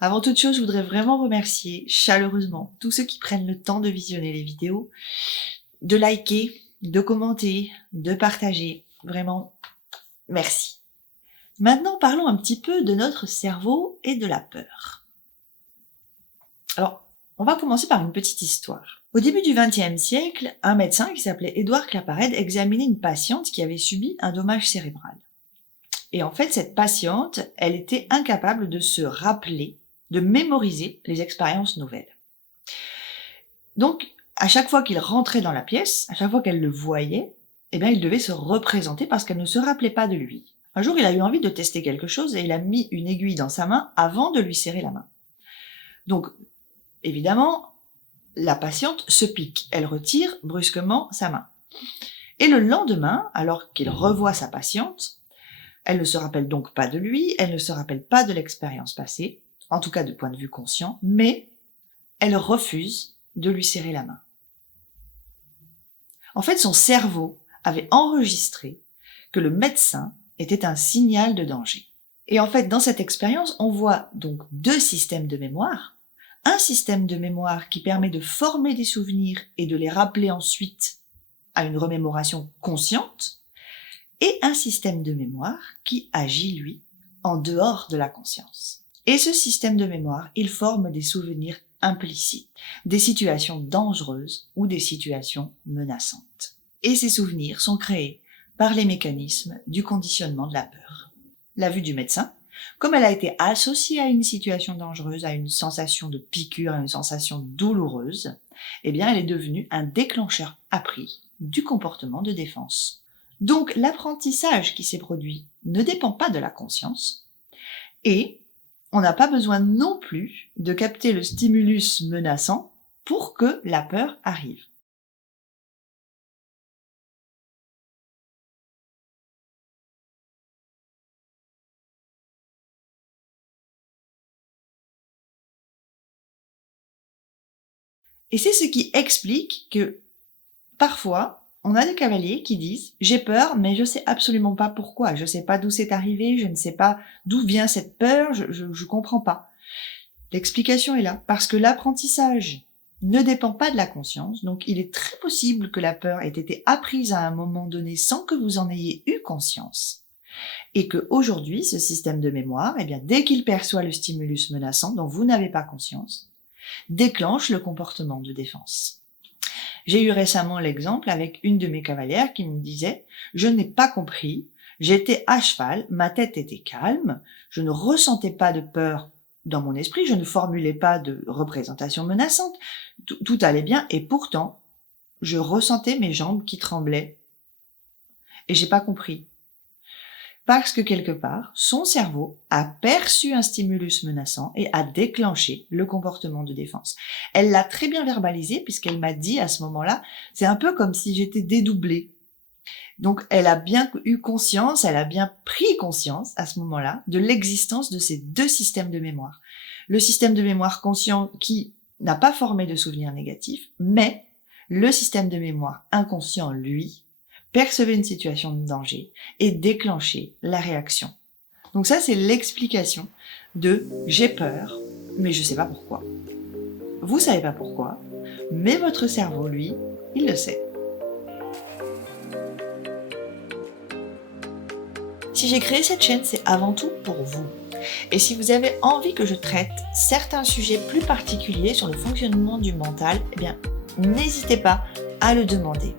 Avant toute chose, je voudrais vraiment remercier chaleureusement tous ceux qui prennent le temps de visionner les vidéos, de liker, de commenter, de partager. Vraiment, merci. Maintenant, parlons un petit peu de notre cerveau et de la peur. Alors, on va commencer par une petite histoire. Au début du XXe siècle, un médecin qui s'appelait Édouard Claparède examinait une patiente qui avait subi un dommage cérébral. Et en fait, cette patiente, elle était incapable de se rappeler, de mémoriser les expériences nouvelles. Donc, à chaque fois qu'il rentrait dans la pièce, à chaque fois qu'elle le voyait, eh bien, il devait se représenter parce qu'elle ne se rappelait pas de lui. Un jour, il a eu envie de tester quelque chose et il a mis une aiguille dans sa main avant de lui serrer la main. Donc, évidemment, la patiente se pique. Elle retire brusquement sa main. Et le lendemain, alors qu'il revoit sa patiente, elle ne se rappelle donc pas de lui, elle ne se rappelle pas de l'expérience passée, en tout cas de point de vue conscient, mais elle refuse de lui serrer la main. En fait, son cerveau avait enregistré que le médecin était un signal de danger. Et en fait, dans cette expérience, on voit donc deux systèmes de mémoire. Un système de mémoire qui permet de former des souvenirs et de les rappeler ensuite à une remémoration consciente, et un système de mémoire qui agit, lui, en dehors de la conscience. Et ce système de mémoire, il forme des souvenirs implicites, des situations dangereuses ou des situations menaçantes. Et ces souvenirs sont créés par les mécanismes du conditionnement de la peur. La vue du médecin, comme elle a été associée à une situation dangereuse, à une sensation de piqûre, à une sensation douloureuse, eh bien elle est devenue un déclencheur appris du comportement de défense. Donc l'apprentissage qui s'est produit ne dépend pas de la conscience et on n'a pas besoin non plus de capter le stimulus menaçant pour que la peur arrive. Et c'est ce qui explique que parfois, on a des cavaliers qui disent « j'ai peur, mais je sais absolument pas pourquoi, je sais pas d'où c'est arrivé, je ne sais pas d'où vient cette peur, je comprends pas ». L'explication est là, parce que l'apprentissage ne dépend pas de la conscience, donc il est très possible que la peur ait été apprise à un moment donné sans que vous en ayez eu conscience. Et que aujourd'hui, ce système de mémoire, eh bien, dès qu'il perçoit le stimulus menaçant dont vous n'avez pas conscience, déclenche le comportement de défense. J'ai eu récemment l'exemple avec une de mes cavalières qui me disait « Je n'ai pas compris, j'étais à cheval, ma tête était calme, je ne ressentais pas de peur dans mon esprit, je ne formulais pas de représentation menaçante, tout allait bien et pourtant, je ressentais mes jambes qui tremblaient et j'ai pas compris. » Parce que quelque part, son cerveau a perçu un stimulus menaçant et a déclenché le comportement de défense. Elle l'a très bien verbalisé puisqu'elle m'a dit à ce moment-là, c'est un peu comme si j'étais dédoublée. Donc elle a bien eu conscience, elle a bien pris conscience à ce moment-là de l'existence de ces deux systèmes de mémoire. Le système de mémoire conscient qui n'a pas formé de souvenirs négatifs, mais le système de mémoire inconscient, lui, percevait une situation de danger et déclenchait la réaction. Donc ça, c'est l'explication de « j'ai peur, mais je sais pas pourquoi ». Vous savez pas pourquoi, mais votre cerveau, lui, il le sait. Si j'ai créé cette chaîne, c'est avant tout pour vous. Et si vous avez envie que je traite certains sujets plus particuliers sur le fonctionnement du mental, eh bien, n'hésitez pas à le demander.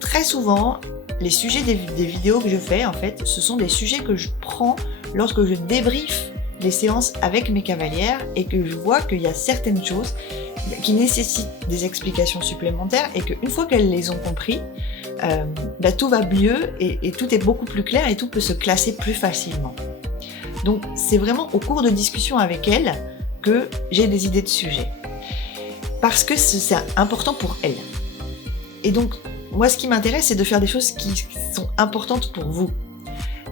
Très souvent, les sujets des vidéos que je fais, en fait, ce sont des sujets que je prends lorsque je débriefe les séances avec mes cavalières et que je vois qu'il y a certaines choses qui nécessitent des explications supplémentaires et qu'une fois qu'elles les ont compris, tout va mieux et tout est beaucoup plus clair et tout peut se classer plus facilement. Donc c'est vraiment au cours de discussions avec elles que j'ai des idées de sujets. Parce que c'est important pour elles. Et donc, moi, ce qui m'intéresse, c'est de faire des choses qui sont importantes pour vous,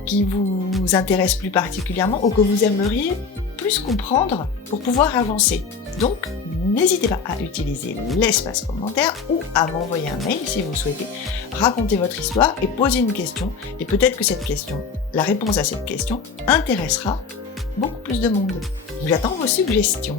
qui vous intéressent plus particulièrement ou que vous aimeriez plus comprendre pour pouvoir avancer. Donc, n'hésitez pas à utiliser l'espace commentaire ou à m'envoyer un mail si vous souhaitez raconter votre histoire et poser une question. Et peut-être que cette question, la réponse à cette question, intéressera beaucoup plus de monde. J'attends vos suggestions.